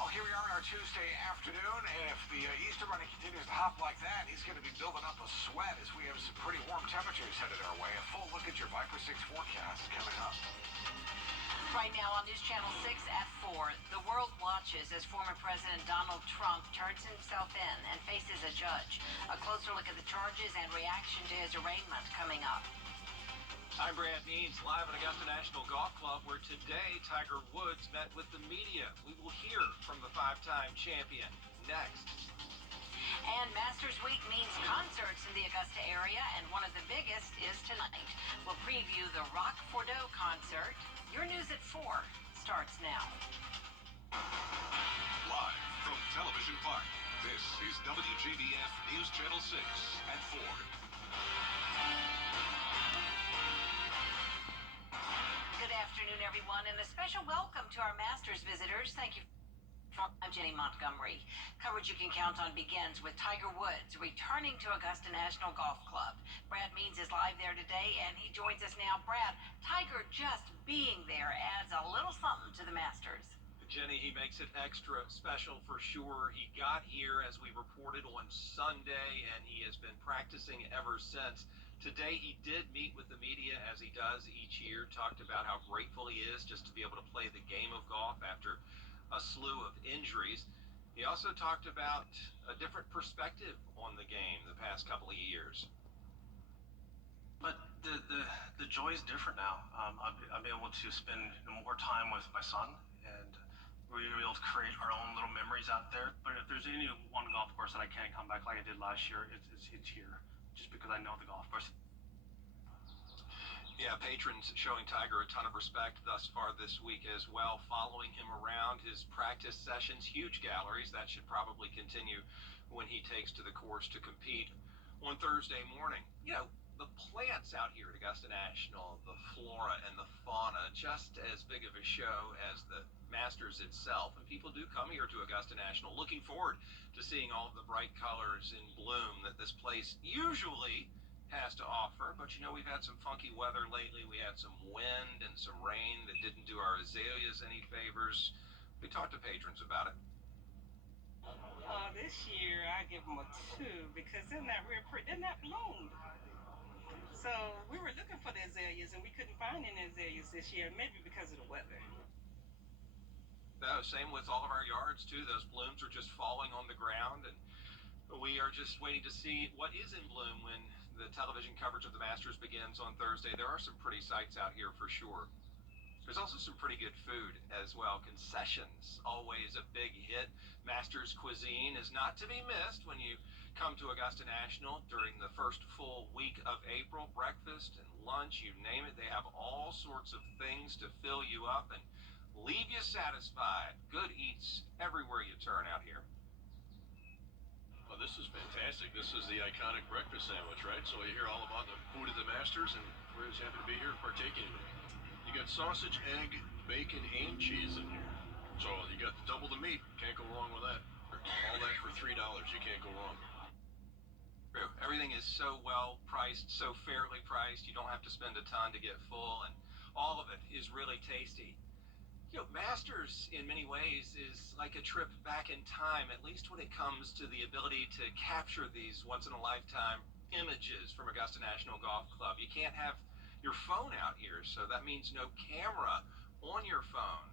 Well, here we are on our Tuesday afternoon, and if the Easter Bunny continues to hop like that, he's going to be building up a sweat as we have some pretty warm temperatures headed our way. A full look at your Viper 6 forecast coming up. Right now on News Channel 6 at 4, the world watches as former President Donald Trump turns himself in and faces a judge. A closer look at the charges and reaction to his arraignment coming up. I'm Brad Means, live at Augusta National Golf Club, where today Tiger Woods met with the media. We will hear from the five-time champion next. And Masters Week means concerts in the Augusta area, and one of the biggest is tonight. We'll preview the Rock Bordeaux concert. Your news at 4 starts now. Live from Television Park, this is Wjbf News Channel 6 at 4. Good afternoon, everyone, and a special welcome to our Masters visitors. Thank you. I'm Jenny Montgomery. Coverage you can count on begins with Tiger Woods returning to Augusta National Golf Club. Brad Means is live there today, and he joins us now. Brad, Tiger just being there adds a little something to the Masters. Jenny, he makes it extra special for sure. He got here, as we reported, on Sunday, and he has been practicing ever since. Today, he did meet with the media, as he does each year, talked about how grateful he is just to be able to play the game of golf after a slew of injuries. He also talked about a different perspective on the game the past couple of years. But the joy is different now. I'm able to spend more time with my son, and we were able to create our own little memories out there. But if there's any one golf course that I can't come back like I did last year, it's here, just because I know the golf course. Yeah, patrons showing Tiger a ton of respect thus far this week as well, following him around his practice sessions, huge galleries. That should probably continue when he takes to the course to compete on Thursday morning. You know, the plants out here at Augusta National, the flora and the fauna, just as big of a show as the Masters itself. And people do come here to Augusta National looking forward to seeing all of the bright colors in bloom that this place usually has to offer. But you know, we've had some funky weather lately. We had some wind and some rain that didn't do our azaleas any favors. We talked to patrons about it. This year I give them a 2 because they're not real pretty. They're not bloomed. So we were looking for the azaleas and we couldn't find any azaleas this year, maybe because of the weather. No, same with all of our yards too. Those blooms are just falling on the ground, and we are just waiting to see what is in bloom when the television coverage of the Masters begins on Thursday. There are some pretty sights out here for sure. There's also some pretty good food as well. Concessions, always a big hit. Masters cuisine is not to be missed when you come to Augusta National during the first full week of April. Breakfast and lunch, you name it. They have all sorts of things to fill you up and leave you satisfied. Good eats everywhere you turn out here. Well, this is fantastic. This is the iconic breakfast sandwich, right? So you hear all about the food of the Masters, and we're just happy to be here partaking in it. You got sausage, egg, bacon, and cheese in here. So you got double the meat. Can't go wrong with that. All that for $3. You can't go wrong. True. Everything is so well priced, so fairly priced. You don't have to spend a ton to get full, and all of it is really tasty. You know, Masters, in many ways, is like a trip back in time, at least when it comes to the ability to capture these once-in-a-lifetime images from Augusta National Golf Club. You can't have your phone out here, so that means no camera on your phone.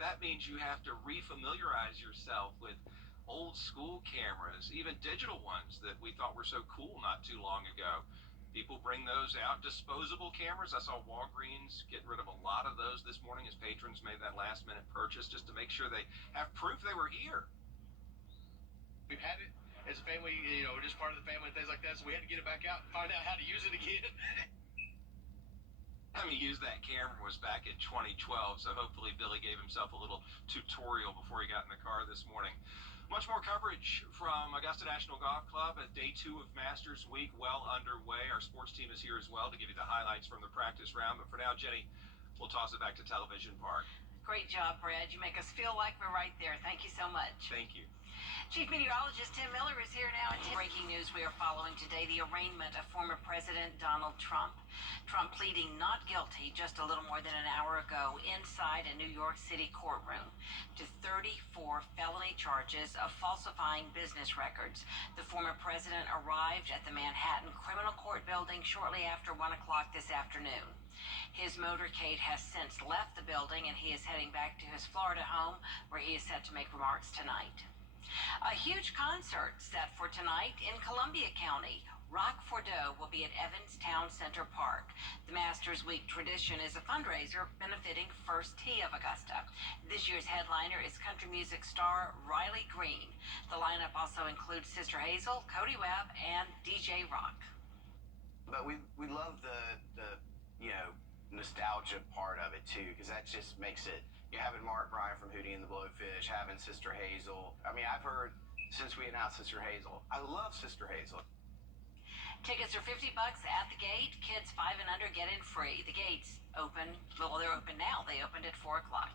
That means you have to refamiliarize yourself with old-school cameras, even digital ones that we thought were so cool not too long ago. People bring those out. Disposable cameras. I saw Walgreens get rid of a lot of those this morning as patrons made that last-minute purchase just to make sure they have proof they were here. We've had it as a family, you know, just part of the family and things like that, so we had to get it back out and find out how to use it again. Time he used that camera was back in 2012, so hopefully Billy gave himself a little tutorial before he got in the car this morning. Much more coverage from Augusta National Golf Club at day 2 of Masters Week well underway. Our sports team is here as well to give you the highlights from the practice round. But for now, Jenny, we'll toss it back to Television Park. Great job, Brad. You make us feel like we're right there. Thank you so much. Thank you. Chief Meteorologist Tim Miller is here now. And breaking news we are following today, the arraignment of former President Donald Trump. Trump pleading not guilty just a little more than an hour ago inside a New York City courtroom to 34 for felony charges of falsifying business records. The former president arrived at the Manhattan Criminal Court building shortly after 1 o'clock this afternoon. His motorcade has since left the building, and he is heading back to his Florida home, where he is set to make remarks tonight. A huge concert set for tonight in Columbia County. Rock for Dough will be at Evans Town Center Park. The Masters Week tradition is a fundraiser benefiting First Tee of Augusta. This year's headliner is country music star Riley Green. The lineup also includes Sister Hazel, Cody Webb, and DJ Rock. But we love the nostalgia part of it too, because that just makes it. You're having Mark Bryan from Hootie and the Blowfish, having Sister Hazel. I mean, I've heard since we announced Sister Hazel. I love Sister Hazel. Tickets are $50 at the gate. Kids 5 and under get in free. The gates open, well, they're open now. They opened at 4 o'clock.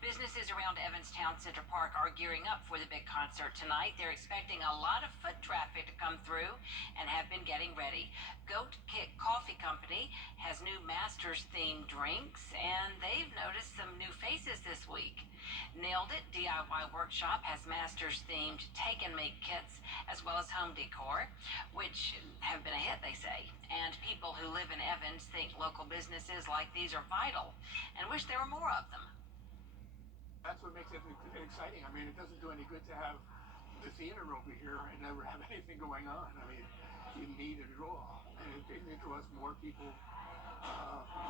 Businesses around Evans Town Center Park are gearing up for the big concert tonight. They're expecting a lot of foot traffic to come through and have been getting ready. Goat Kick Coffee Company has new Masters-themed drinks, and they've noticed some new faces this week. Nailed It DIY Workshop has Masters-themed take-and-make kits, as well as home decor, which have been a hit, they say. And people who live in Evans think local businesses like these are vital and wish there were more of them. That's what makes it exciting. I mean, it doesn't do any good to have the theater over here and never have anything going on. I mean, you need a draw, and it draws more people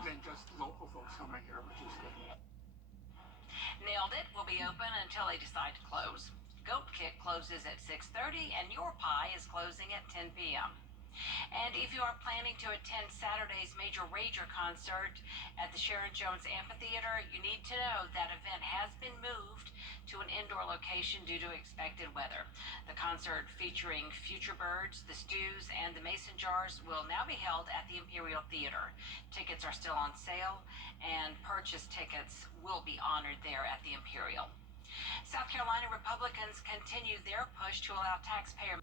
than just local folks coming here, which is good. Nailed It will be open until they decide to close. Goat Kick closes at 6:30, and Your Pie is closing at 10 p.m. And if you are planning to attend Saturday's Major Rager concert at the Sharon Jones Amphitheater, you need to know that event has been moved to an indoor location due to expected weather. The concert featuring Future Birds, the Stews, and the Mason Jars will now be held at the Imperial Theater. Tickets are still on sale, and purchased tickets will be honored there at the Imperial. South Carolina Republicans continue their push to allow taxpayer.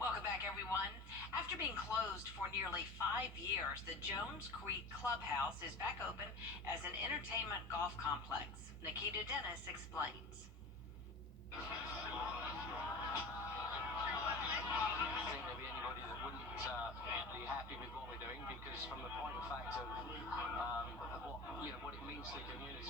Welcome back, everyone. After being closed for nearly 5 years, the Jones Creek Clubhouse is back open as an entertainment golf complex. Nikita Dennis explains. I think there'll be anybody that wouldn't be happy with what we're doing, because from the point of fact of what it means to the community.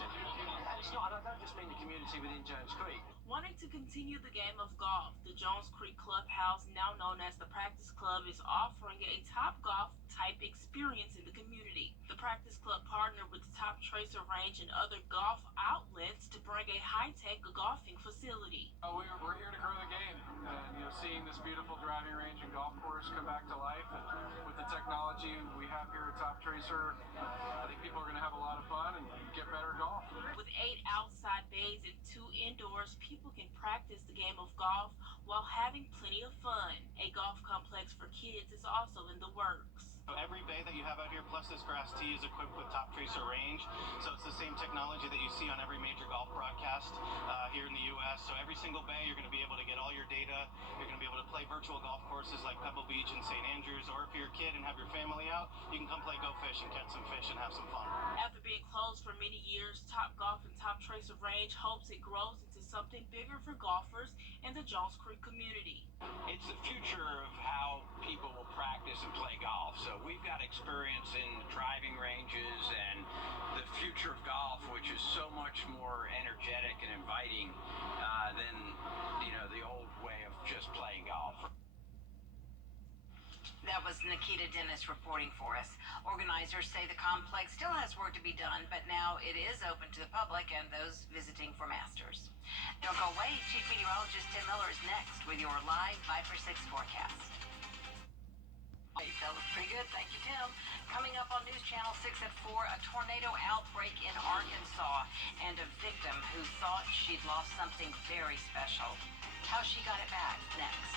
It's not, I don't just mean the community within Jones Creek. Wanting to continue the game of golf, the Jones Creek Clubhouse, now known as the Practice Club, is offering a Top Golf type experience in the community. The Practice Club partnered with the Top Tracer Range and other golf outlets to bring a high-tech golfing facility. We're here to grow the game, and seeing this beautiful driving range and golf course come back to life, and with the technology we have here at Top Tracer, I think people are going to have a lot of fun and get better golf. With 8 outside bays and 2 indoors, people can practice the game of golf while having plenty of fun. A golf complex for kids is also in the works. Every bay that you have out here, plus this grass tee, is equipped with Top Tracer range. So it's the same technology that you see on every major golf broadcast here in the U.S. So every single bay, you're going to be able to get all your data. You're going to be able to play virtual golf courses like Pebble Beach and St. Andrews. Or if you're a kid and have your family out, you can come play Go Fish and catch some fish and have some fun. After being closed for many years, Top Golf and Top Tracer Range hopes it grows into something bigger for golfers in the Jones Creek community. It's the future of how people will practice and play golf. So we've got experience in driving ranges and the future of golf, which is so much more energetic and inviting than the old way of just playing golf. That was Nikita Dennis reporting for us. Organizers say the complex still has work to be done, but now it is open to the public and those visiting for Masters. Don't go away. Chief Meteorologist Tim Miller is next with your live Viper 6 forecast. Hey, that looks pretty good. Thank you, Tim. Coming up on News Channel 6 at 4, a tornado outbreak in Arkansas and a victim who thought she'd lost something very special. How she got it back, next.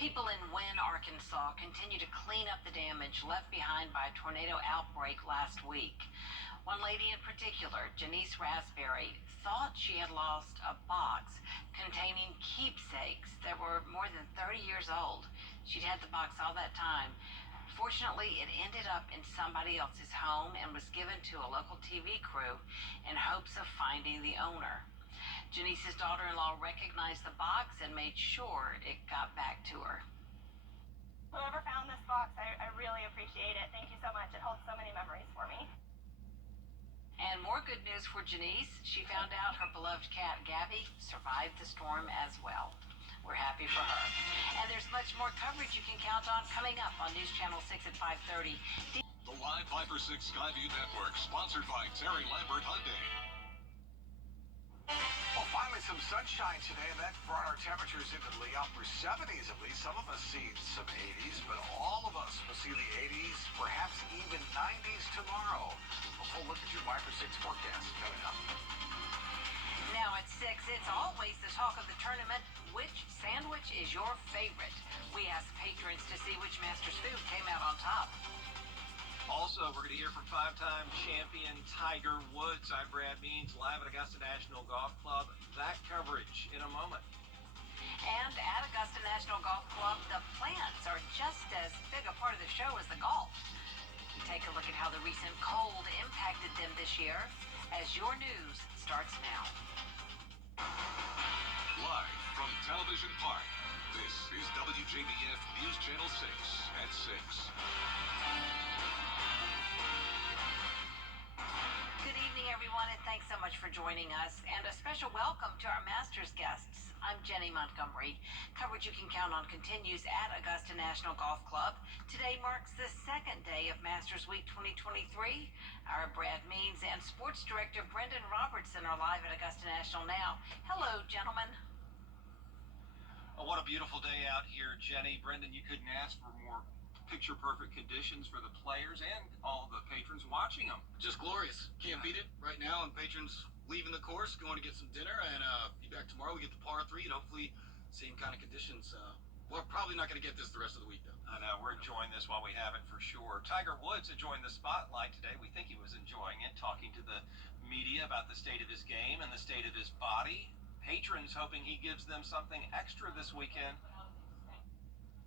People in Wynne, Arkansas continue to clean up the damage left behind by a tornado outbreak last week. One lady in particular, Janice Raspberry, thought she had lost a box containing keepsakes that were more than 30 years old. She'd had the box all that time, Fortunately, it ended up in somebody else's home and was given to a local TV crew in hopes of finding the owner. Janice's daughter-in-law recognized the box and made sure it got back to her. Whoever found this box, I really appreciate it. Thank you so much. It holds so many memories for me. And more good news for Janice. She found out her beloved cat, Gabby, survived the storm as well. We're happy for her. And there's much more coverage you can count on coming up on News Channel 6 at 5:30. The live Viper 6 Skyview Network, sponsored by Terry Lambert Hyundai. Well, finally some sunshine today, and that brought our temperatures into the upper 70s at least. Some of us see some 80s, but all of us will see the 80s, perhaps even 90s tomorrow. A full look at your Viper 6 forecast coming up. Now at 6, it's always the talk of the tournament. Which sandwich is your favorite? We asked patrons to see which Masters food came out on top. Also, we're going to hear from five-time champion Tiger Woods. I'm Brad Means, live at Augusta National Golf Club. That coverage in a moment. And at Augusta National Golf Club, the plants are just as big a part of the show as the golf. Take a look at how the recent cold impacted them this year as your news starts now. Live from Television Park, this is WJBF News Channel 6 at 6. Good evening, everyone, and thanks so much for joining us. And a special welcome to our Masters guests. I'm Jenny Montgomery. Coverage you can count on continues at Augusta National Golf Club. Today marks the second day of Masters Week 2023. Our Brad Means and Sports Director Brendan Robertson are live at Augusta National now. Hello, gentlemen. Oh, what a beautiful day out here, Jenny. Brendan, you couldn't ask for more picture-perfect conditions for the players and all the patrons watching them. Just glorious. Can't beat it right now, and patrons leaving the course, going to get some dinner, and be back tomorrow. We get the par 3, and hopefully same kind of conditions. We're probably not going to get this the rest of the week, though. I know, we're enjoying this while we have it for sure. Tiger Woods enjoying the spotlight today. We think he was enjoying it, talking to the media about the state of his game and the state of his body. Patrons hoping he gives them something extra this weekend.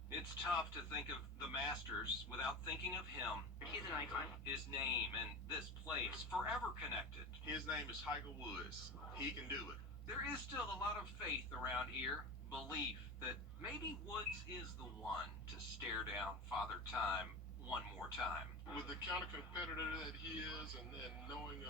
It's tough to think of the Masters without thinking of him. He's an icon. His name and this place forever connected. His name is Tiger Woods. He can do it. There is still a lot of faith around here, belief that maybe Woods is the one to stare down Father Time one more time. With the kind of competitor that he is, and knowing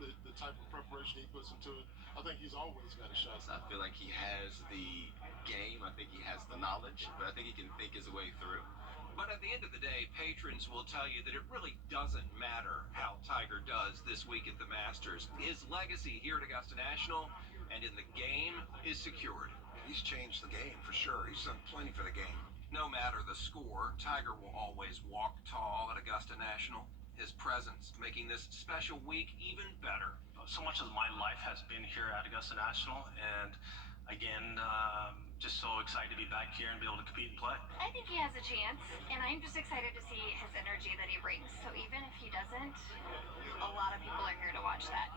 the type of preparation he puts into it, I think he's always got a shot. I feel like he has the game. I think he has the knowledge, but I think he can think his way through. But at the end of the day, patrons will tell you that it really doesn't matter how Tiger does this week at the Masters. His legacy here at Augusta National and in the game is secured. He's changed the game for sure. He's done plenty for the game. No matter the score, Tiger will always walk tall at Augusta National. His presence making this special week even better. So much of my life has been here at Augusta National, and again, just so excited to be back here and be able to compete and play. I think he has a chance, and I'm just excited to see his energy that he brings. So even if he doesn't, a lot of people are here to watch that.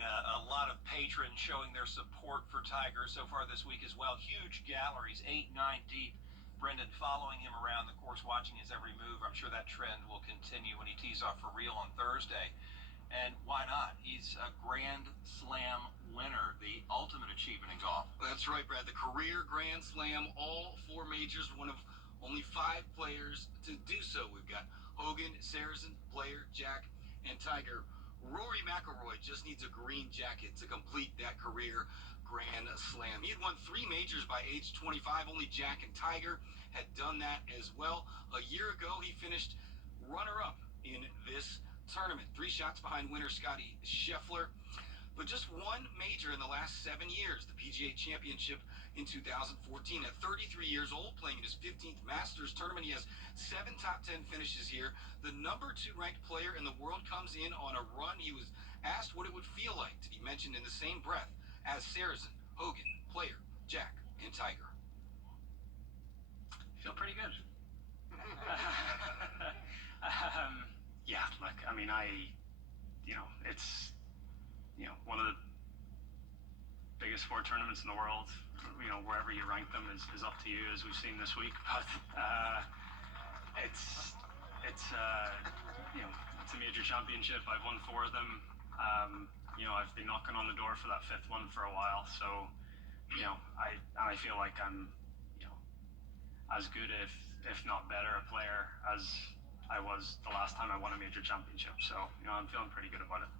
A lot of patrons showing their support for Tiger so far this week as well. Huge galleries, 8, 9 deep. Brendan following him around the course, watching his every move. I'm sure that trend will continue when he tees off for real on Thursday. And why not? He's a Grand Slam winner, the ultimate achievement in golf. That's right, Brad. The career Grand Slam, all 4 majors, one of only 5 players to do so. We've got Hogan, Saracen, Player, Jack, and Tiger. Rory McIlroy just needs a green jacket to complete that career Grand Slam. He had won 3 majors by age 25. Only Jack and Tiger had done that as well. A year ago, he finished runner-up in this tournament. 3 shots behind winner Scotty Scheffler. But just 1 major in the last 7 years, the PGA Championship in 2014. At 33 years old, playing in his 15th Masters tournament, he has 7 top 10 finishes here. The number 2 ranked player in the world comes in on a run. He was asked what it would feel like to be mentioned in the same breath as Saracen, Hogan, Player, Jack, and Tiger. Feel pretty good. Yeah, look, I mean, it's, one of the biggest sport tournaments in the world. Wherever you rank them is up to you, as we've seen this week. But, It's it's a major championship. I've won 4 of them. I've been knocking on the door for that 5th one for a while. So, I feel like I'm, as good if not better a player as I was the last time I won a major championship. So, I'm feeling pretty good about it.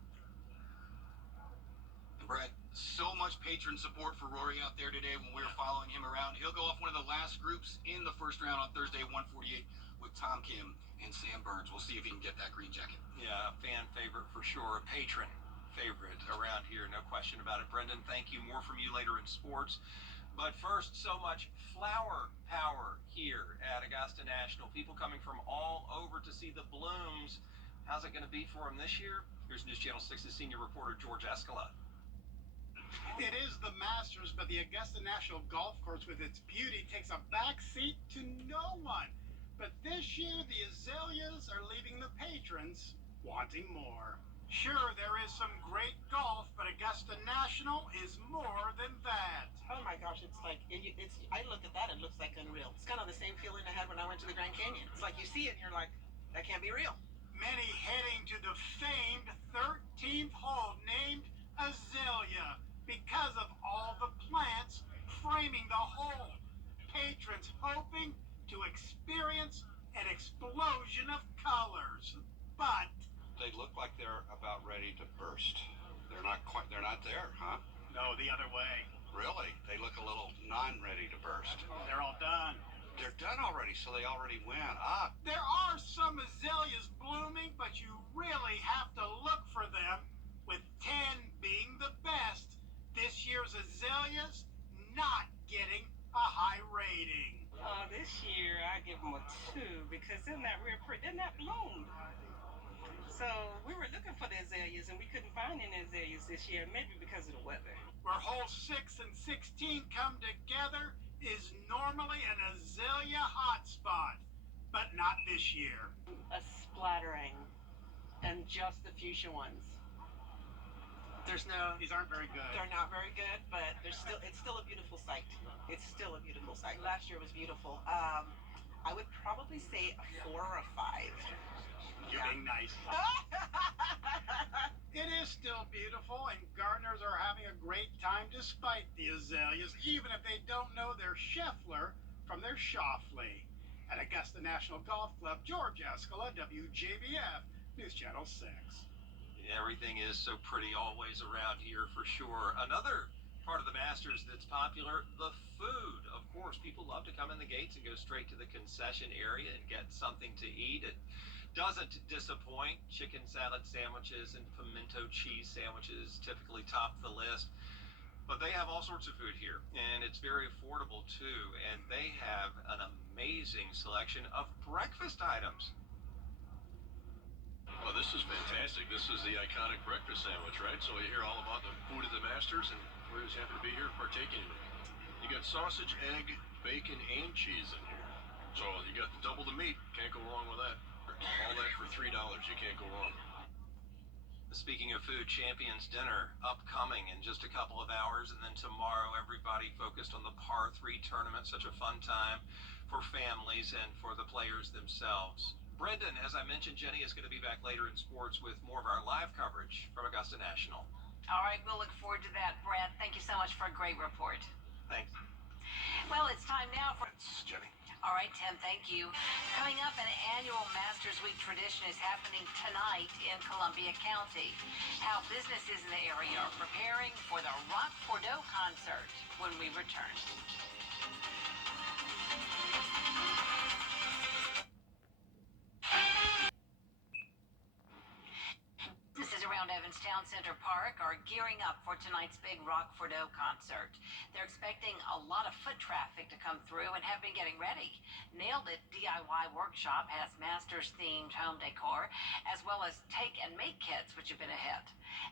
Brett, so much patron support for Rory out there today when we were following him around. He'll go off one of the last groups in the first round on Thursday, 148, with Tom Kim and Sam Burns. We'll see if he can get that green jacket. Yeah, a fan favorite for sure, a patron favorite around here, no question about it. Brendan, thank you. More from you later in sports. But first, so much flower power here at Augusta National. People coming from all over to see the blooms. How's it going to be for them this year? Here's News Channel 6's senior reporter, George Escala. It is the Masters, but the Augusta National Golf Course with its beauty takes a back seat to no one. But this year, the azaleas are leaving the patrons wanting more. Sure, there is some great golf, but Augusta National is more than that. Oh my gosh, it's like, I look at that, it looks like unreal. It's kind of the same feeling I had when I went to the Grand Canyon. It's like you see it and you're like, that can't be real. Many heading to the famed 13th hole named Azalea because of all the plants framing the hole. Patrons hoping to experience an explosion of colors, but they look like they're about ready to burst. They're not there, huh? No, the other way. Really? They look a little non-ready to burst. They're all done. They're done already, so they already went. There are some azaleas blooming, but you really have to look for them, with 10 being the best. This year's azaleas not getting a high rating. This year I give them a 2 because they're not real pretty. They're not bloomed. So we were looking for the azaleas and we couldn't find any azaleas this year, maybe because of the weather. Where holes 6 and 16 come together is normally an azalea hotspot, but not this year. A splattering, and just the fuchsia ones. These aren't very good. They're not very good, but it's still a beautiful sight. It's still a beautiful sight. Last year was beautiful. I would probably say a 4 or a 5. You're being nice. It is still beautiful, and gardeners are having a great time despite the azaleas, even if they don't know their Scheffler from their Shoffley. At Augusta National Golf Club, George Escala, WJBF, News Channel 6. Everything is so pretty always around here for sure. Another part of the Masters that's popular, the food. Of course, people love to come in the gates and go straight to the concession area and get something to eat. It doesn't disappoint. Chicken salad sandwiches and pimento cheese sandwiches typically top the list. But they have all sorts of food here, and it's very affordable too. And they have an amazing selection of breakfast items. Well, this is fantastic. This is the iconic breakfast sandwich, right? So you hear all about the food of the Masters, and we're just happy to be here partaking in it. You got sausage, egg, bacon, and cheese in here. So you got double the meat. Can't go wrong with that. All that for $3. You can't go wrong. Speaking of food, Champions Dinner upcoming in just a couple of hours, and then tomorrow everybody focused on the par 3 tournament. Such a fun time for families and for the players themselves. Brendan, as I mentioned, Jenny is going to be back later in sports with more of our live coverage from Augusta National. All right, we'll look forward to that, Brad. Thank you so much for a great report. Thanks. Well, it's time now for... It's Jenny. All right, Tim, thank you. Coming up, an annual Masters Week tradition is happening tonight in Columbia County. How businesses in the area are preparing for the Rock Bordeaux concert when we return. Businesses around Evanstown Center Park are gearing up for tonight's big Rock Bordeaux concert. They're expecting a lot of foot traffic to come through and have been getting ready. Nailed It DIY Workshop has Masters-themed home decor, as well as take and make kits, which have been a hit.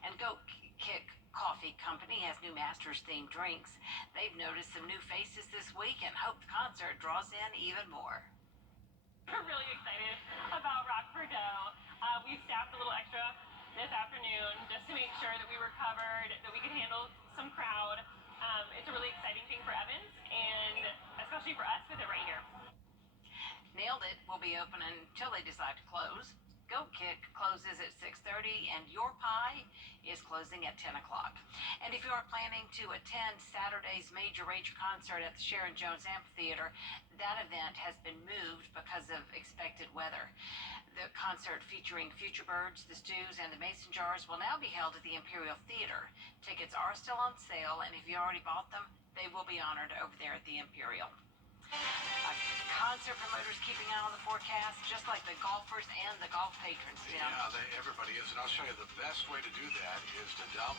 And Go Kick Coffee Company has new Masters-themed drinks. They've noticed some new faces this week and hope the concert draws in even more. We're really excited about Rock Bordeaux. We staffed a little extra this afternoon just to make sure that we were covered, that we could handle some crowd. It's a really exciting thing for Evans, and especially for us with it right here. Nailed It will be open until they decide to close. Goat Kick closes at 6:30, and Your Pie is closing at 10 o'clock. And if you are planning to attend Saturday's Major Rage concert at the Sharon Jones Amphitheater, that event has been moved because of expected weather. The concert featuring Future Birds, the Stews, and the Mason Jars will now be held at the Imperial Theater. Tickets are still on sale, and if you already bought them, they will be honored over there at the Imperial. Concert promoters keeping an eye on the forecast, just like the golfers and the golf patrons, Tim. Yeah, everybody is. And I'll show you the best way to do that is to download